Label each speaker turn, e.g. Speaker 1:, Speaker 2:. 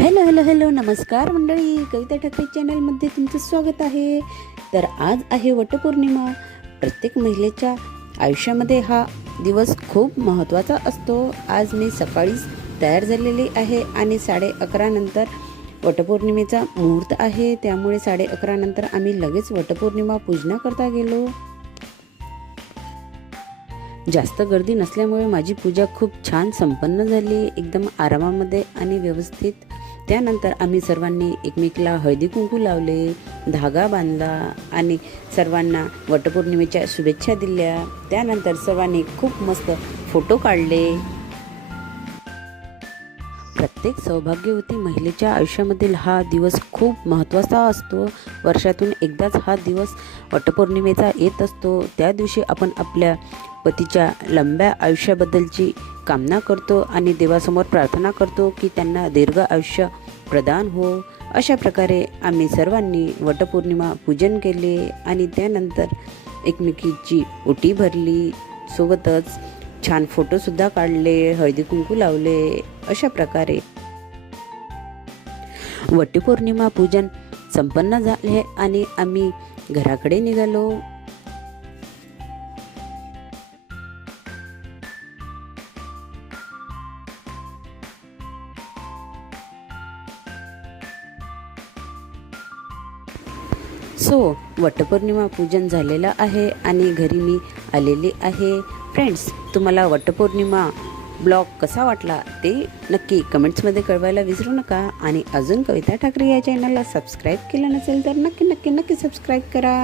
Speaker 1: Hello hello hello नमस्कार मंडळी. कविता ठाकरे चॅनलमध्ये तुमचं स्वागत आहे. तर आज आहे वटपौर्णिमा. प्रत्येक महिलेच्या आयुष्यामध्ये हा दिवस खूप महत्त्वाचा असतो. आज मी सकाळीच तयार झालेली आहे आणि साडे अकरानंतर वटपौर्णिमेचा मुहूर्त आहे. त्यामुळे साडे अकरानंतर आम्ही लगेच वटपौर्णिमा पूजना करता गेलो. जास्त गर्दी नसल्यामुळे माझी पूजा खूप छान संपन्न झाली एकदम आरामामध्ये आणि व्यवस्थित. त्यानंतर आम्ही सर्वांनी एकमेकीला हळदी कुंकू लावले धागा बांधला आणि सर्वांना वटपौर्णिमेच्या शुभेच्छा दिल्या. त्यानंतर सर्वांनी खूप मस्त फोटो काढले. प्रत्येक सौभाग्यवती महिलेच्या आयुष्यामधील हा दिवस खूप महत्त्वाचा असतो. वर्षातून एकदाच हा दिवस वटपौर्णिमेचा येत असतो. त्या दिवशी आपण आपल्या पतीच्या लंब्या आयुष्याबद्दलची कामना करतो आणि देवासमोर प्रार्थना करतो की त्यांना दीर्घ आयुष्य प्रदान हो. अशा प्रकारे आम्ही सर्वांनी वटपौर्णिमा पूजन केले आणि त्यानंतर एकमेकीची उटी भरली. सोबतच छान फोटोसुद्धा काढले हळदी कुंकू लावले. अशा प्रकारे वटपौर्णिमा पूजन संपन्न झाले आणि आम्ही घराकडे निघालो. सो वटपौर्णिमा पूजन झालेलं आहे आणि घरी मी आलेली आहे. फ्रेंड्स तुम्हाला वटपौर्णिमा ब्लॉग कसा वाटला ते नक्की कमेंट्समध्ये कळवायला विसरू नका आणि अजून कविता ठाकरे या चॅनलला सबस्क्राईब केलं नसेल तर नक्की नक्की नक्की सबस्क्राईब करा.